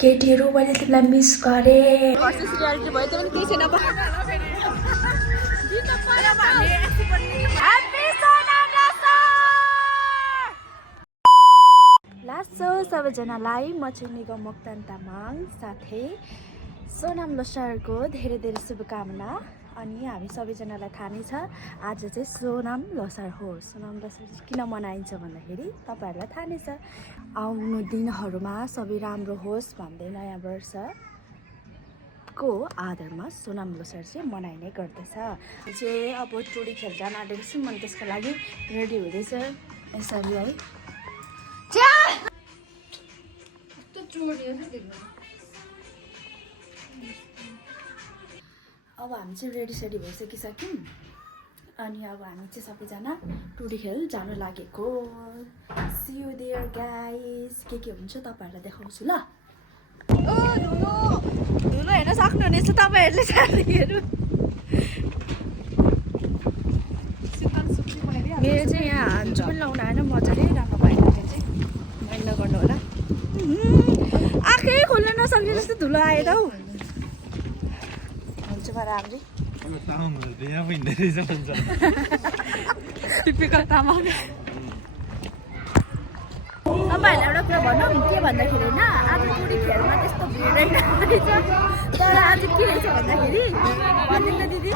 केटीहरू मैले तिमीलाई मिस गरेँ। लासो सबैजनालाई म चाहिँ निगम मोक्तान तामाङ साथै सोनाम लोसारको धेरै धेरै शुभकामना। अनि हामी सबैजनालाई थाहा नै छ आज चाहिँ सोनाम लोसार हो। सोनाम लोसार किन मनाइन्छ भन्दाखेरि तपाईँहरूलाई थाहा नै छ। आउनु दिनहरूमा सबै राम्रो होस् भन्दै नयाँ वर्षको आधारमा सोनाम लोसार चाहिँ मनाइने गर्दछ। चाहिँ अब टोडी खेल जान आँटेको छु, म त्यसको लागि रेडी हुँदैछ यसरी है। अब हामी चाहिँ रेडी सेडी भइसकिसक्यौँ अनि अब हामी चाहिँ सबैजना टोडी खेल जानु लागेको। See you there guys. के हुन्छ तपाईँहरूलाई देखाउँछु ल। ओ धुलो धुलो हेर्न सक्नुहुनेछ तपाईँहरूले साथीहरू। मेरो चाहिँ यहाँ हान्चु पनि लाउनु आएन, मजाले राम्रो भएन। त्यो चाहिँ माइन्ड नगर्नु होला। आँखै खोल्न नसक्ने जस्तो धुलो आयो त हौ। हुन्छ मलाई राम्री टिपिकल तामाङ। तपाईँहरूलाई एउटा कुरा भनौँ के भन्दाखेरि होइन, आज टोडी खेलमा त्यस्तो भिड रहेछ। तर आज के रहेछ भन्दाखेरि भन्नु त दिदी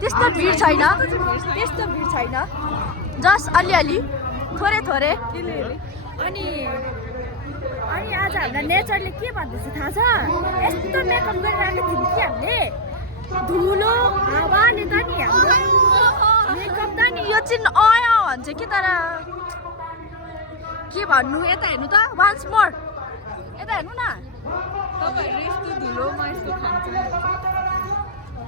त्यस्तो भिड छैन, त्यस्तो भिड छैन, जस्ट अलिअलि थोरै थोरै। अनि अनि आज हामीलाई नेचरले के भन्दैछ थाहा छ? यस्तो मेकअप गरिरहेको थियौँ कि हामीले धुलो हावाले त नि हाम्रो मेकअप त नि यो चाहिँ आयो भन्छ कि। तर के भन्नु, यता हेर्नु त वान्स मोर, यता हेर्नु न। तपाईँहरू यस्तो धुलोमा यस्तो खान्छ,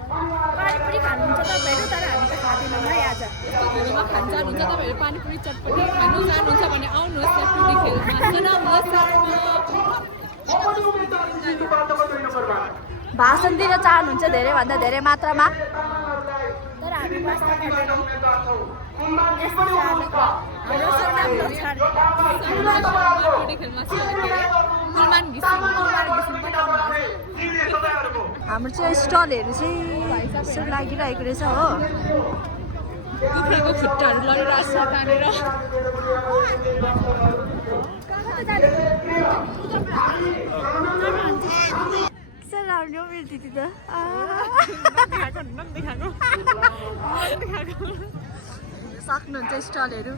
पानीपुरी खानुहुन्छ तपाईँहरू, तर हामी त खाँदैनौँ है आज। यस्तो धुलोमा खान्छ हुन्छ। तपाईँहरू पानीपुरी चटपटी खानु जानुहुन्छ भने आउनुहोस् यहाँ टोडी खेलमा। भाषण दिन चाहनुहुन्छ धेरैभन्दा धेरै मात्रामा, तर हामी वास्ता गर्दैनौँ। टोडी खेलमा हाम्रो चाहिँ स्टलहरू चाहिँ यसो लागिरहेको रहेछ हो। कुखुराको खुट्टाहरू लडिरहेको छ तानेर। राम्रो मेरो दिदी त सक्नुहुन्छ स्टलहरू।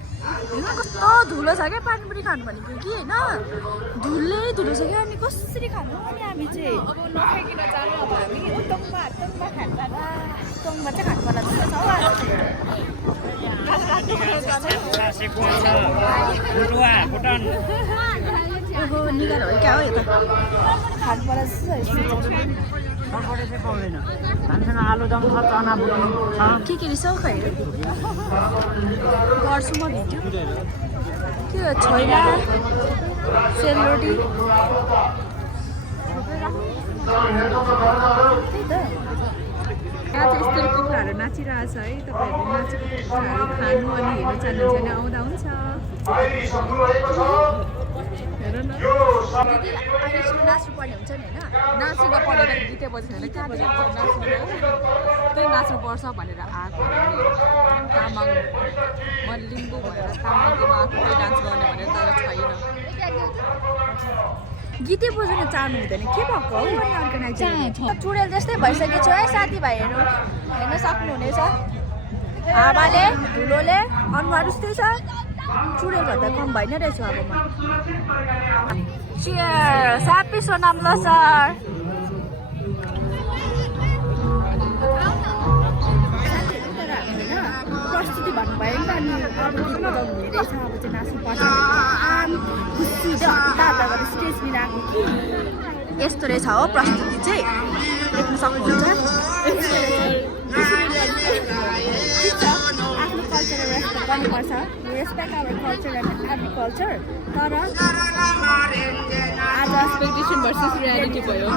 होइन कस्तो धुलो छ क्या पानीपुरी खानु भनेको कि होइन, धुलै धुलो छ क्या। अनि कसरी खानु? अनि हामी चाहिँ अब नखाइकन जानु। अब हामी टोङमा खान्छ, टोङमा चाहिँ खानु पर्ला जस्तो छ हौ आज चाहिँ। ओहो निगार हो क्या हो यो त, खानु पर्ला जस्तो पाउँदैन। हामीसँग आलुदम छ, चना बुटुम छ। के रहेछ हौ खै गर्छु म भिडियो। के हो छोइला सेलरोटी त्यही त। यहाँ चाहिँ यस्तो कुखुराहरू नाचिरहेछ है। तपाईँहरू नाचेको कुखुराहरू खानु अनि हेर्नु चाहनुहुन्छ भने आउँदा हुन्छ। हेर न दिदी अहिलेसम्म नाच्नु पर्ने हुन्छ नि होइन। नाच्नु त पढेर गीतै बजेको छैन, के बजेको नाच्नु त्यही नाच्नुपर्छ भनेर आएको। तामाङ म लिम्बू भएर तामाङकोमा आएको त्यही डान्स गर्ने भनेर, तर छैन। गीतै बजाउन चाहनु हुँदैन के भएको हौ? अनि अर्गनाइजर चुडेल जस्तै भइसकेको छु है साथीभाइहरू, हेर्न सक्नुहुनेछ। हावाले धुलोले अनुहार उस्तै छ, चुडेल भन्दा कम भएन रहेछु अब म। Cheers, happy Sonam Losar. प्रस्तुति भन्नुभयो नि त, अनि अब गीत बजाउनु हुने रहेछ। अब चाहिँ नाच्नुपर्छ। खुसी हतार गरेर स्टेज मिलाएको कि यस्तो रहेछ हो प्रस्तुति चाहिँ, देख्न सक्नुहुन्छ। आफ्नो कल्चरल रेस्पेक्ट गर्नुपर्छ। Respect our culture and agriculture. तर आज एक्सपेक्टेसन भर्सेस रियालिटी भयो।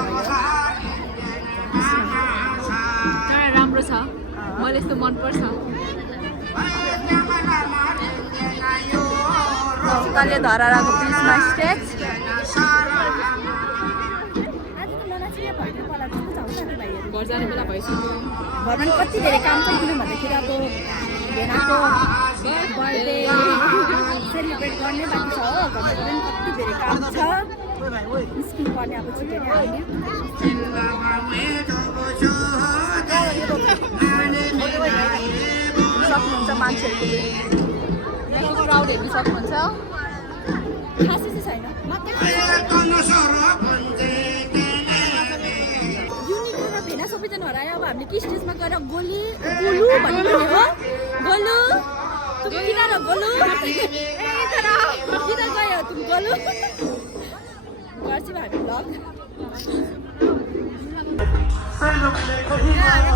मलाई यस्तो मनपर्छ। तले धराको बिचमा स्टेज। घर जाने बेला भइसक्यो। घरमा कति धेरै काम छ किन भन्दाखेरि अब भेनाको बर्थडे सेलिब्रेट गर्ने बाँकी छ हो। घरमा पनि कति धेरै काम छ निस्किनु पर्ने अब छिटै नै आउने। सक्नुहुन्छ मान्छेहरूको यहाँको क्राउड हेर्नु सक्नुहुन्छ। खासै चाहिँ छैन। युनिक र भेना सबैजना हरायो। अब हामीले कि स्टेजमा गएर गोलु भन्नुपर्ने हो। गोलु तुम किधर हो गोलु? किधर गयो तुम गोलु? गर्छौँ हामी ब्लग।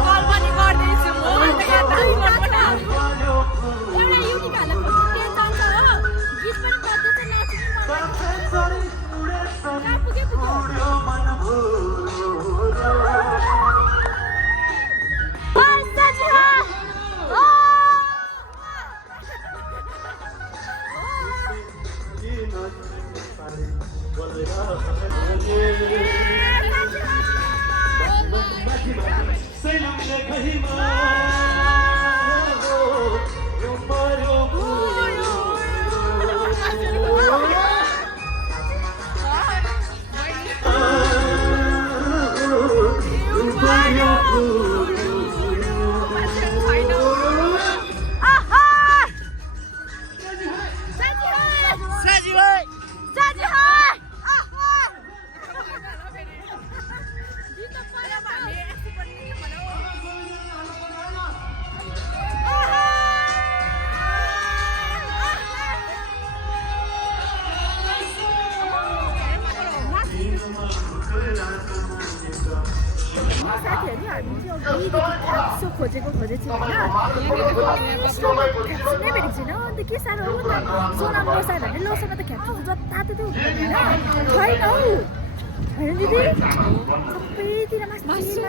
कल पनि गर्दैछु म। एउटा युनिक हालेको के जान्छ हो। गीत पनि बज्दैछ नाच्नु मन कहाँ पुग्यो साथीहरू हामी चाहिँ खोजेको छैन नै भेटेको छैन। अन्त के साह्रो हो त सोनाम लोसार भने लोसामा त ख्याप्छु जताततै हुँदैन होइन हौ होइन दिदी सबैतिर मासु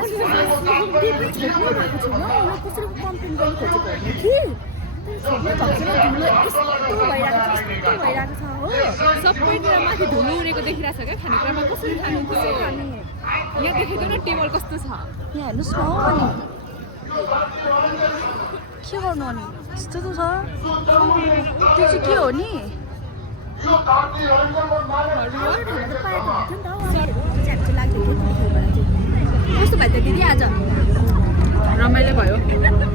त्यही पनि छोड्नु भएको छैन। म कसरी कम्प्लेन गर्नु खोजेको होइन कि छोड्नु भएको छैन। धुलो यस्तो भइरहेको छ हो। सबैतिर माथि धुलो उडेको देखिरहेको छ क्या। खानेकुरामा कसरी खानु कसरी खाने यहाँ देखेको न टेबल कस्तो छ। यहाँ हेर्नुहोस् न अनि के गर्नु अनि यस्तो त छ। त्यो चाहिँ के हो नि कस्तो भयो त दिदी आज? रमाइलो भयो।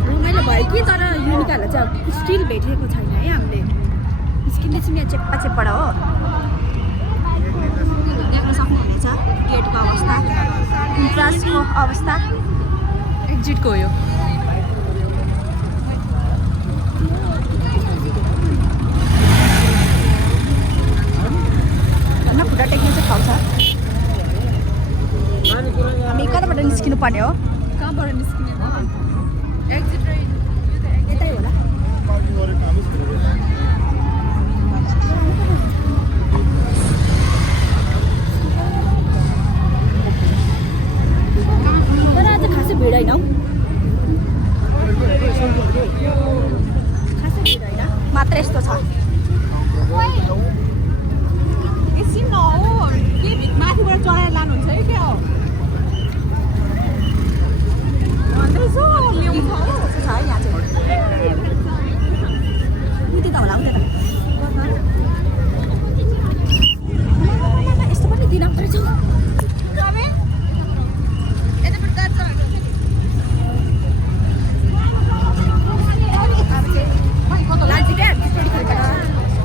रमाइलो भयो कि तर युनिकाहरूलाई चाहिँ स्टिल भेटिएको छैन है हामीले। स्किनले चाहिँ यहाँ चेप्पा चेप्पा हो। देख्न सक्नुहुनेछ गेटको अवस्था, इन्ट्रान्सको अवस्था, एक्जिटको हो यो। भन्न खुट्टा टेक्नु चाहिँ खाउँछ। हामी कताबाट निस्किनु पर्ने हो? कहाँबाट निस्किने त? एक्जिट यतै होला। तर आज खासै भिड होइन हौ। खासै भिड होइन मात्र यस्तो छ। एकछिन न हो के माथिबाट चढाएर लानुहुन्छ है क्या हो भन्दैछु ल्याउँछ हो। छ यहाँ चाहिँ उति त होला उता यस्तो पनि दिन परेछ।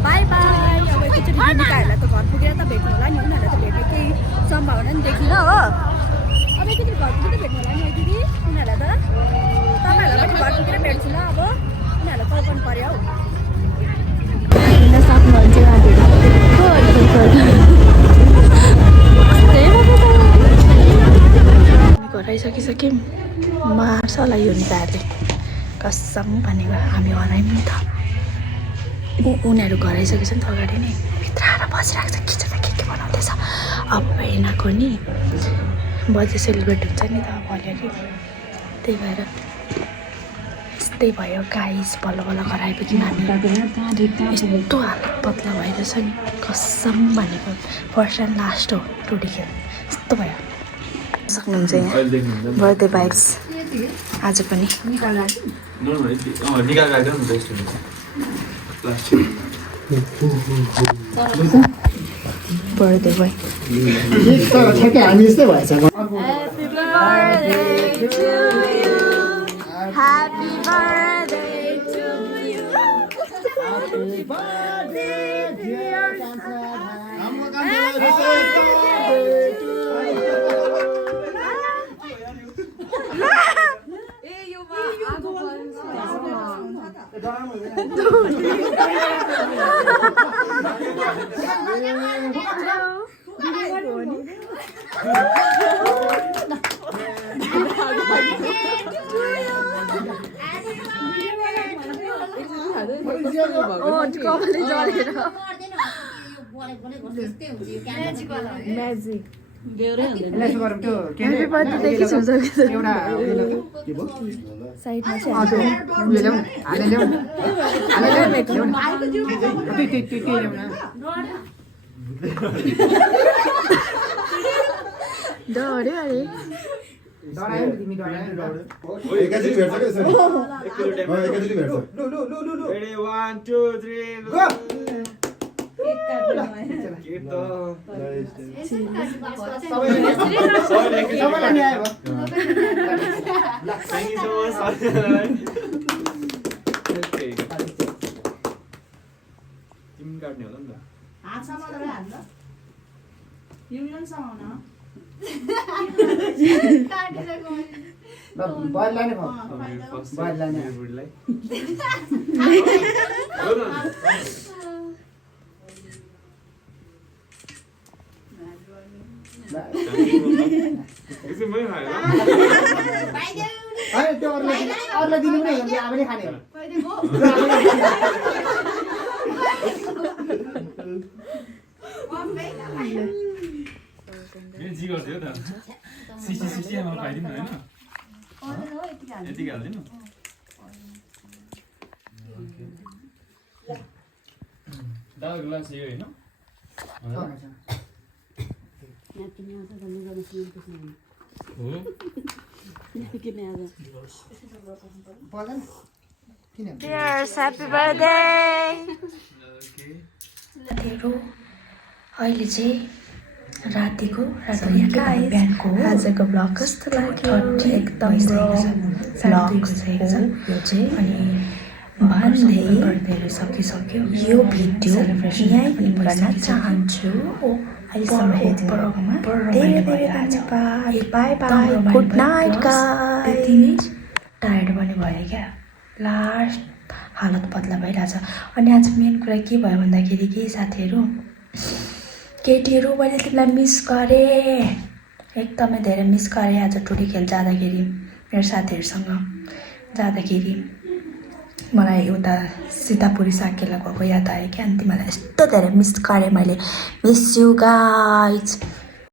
By by. अब एकचोटि युनिकाहरूलाई त घर पुगेर त भेट्नु होला नि। उनीहरूलाई त भेट्ने केही सम्भावना नि देखिन हो। अब एकचोटि घर पुगेर भेट्नु होला नि है दिदी उनीहरूलाई त। तपाईँहरूलाई पनि घर पुगेर भेट्छु ल। अब उनीहरूलाई कल गर्नु पऱ्यो हौ। हेर्न सक्नुहुन्छ घर आइसकिसक्यौँ। मार्छ होला युनिकाहरूले कसम भनेको हामी हरायौँ नि त। उनीहरू घर आइसकेछ नि त अगाडि नै भित्र आएर बसिरहेको छ किचनमा के बनाउँदैछ। अब भेनाको नि बर्थडे सेलिब्रेट हुन्छ नि त अब अलिअलि त्यही भएर त्यही भयो गाइस बल्ल बल्ल घर आएपछि हामी यस्तो हालत पत्ला भइरहेछ नि कसम भनेको फर्स्ट एन्ड लास्ट हो टुडी खेल यस्तो भयो सक्नुहुन्छ यहाँ बर्थडे भाइब्स आज पनि birthday boy Happy birthday to you. Happy birthday, dear कपालले जलेर म्याजिक ह्याप्पी बर्थडे के छ साइडमा डरे अरे Cheers, happy birthday! अहिले चाहिँ रातिको बिहानको आजको ब्लग कस्तो लाग्यो एकदम ब्लग यो चाहिँ अनि भन्दै बर्थडेहरू सकिसक्यो यो भिडियो यहीँ गर्न चाहन्छु धेरै धन्यवाद by by good night guys tired पनि भयो क्या लास्ट हालत पतला भइरहेछ अनि आज मेन कुरा के भयो भन्दाखेरि के साथीहरू केटीहरू मैले तिमीलाई मिस गरेँ एकदमै धेरै मिस गरेँ आज टुडी खेल जाँदाखेरि मेरो साथीहरूसँग जाँदाखेरि मलाई एउटा सीतापुरी साकेला गएको याद आयो क्या अनि तिमीलाई यस्तो धेरै मिस गरेँ मैले मिस यु गाइज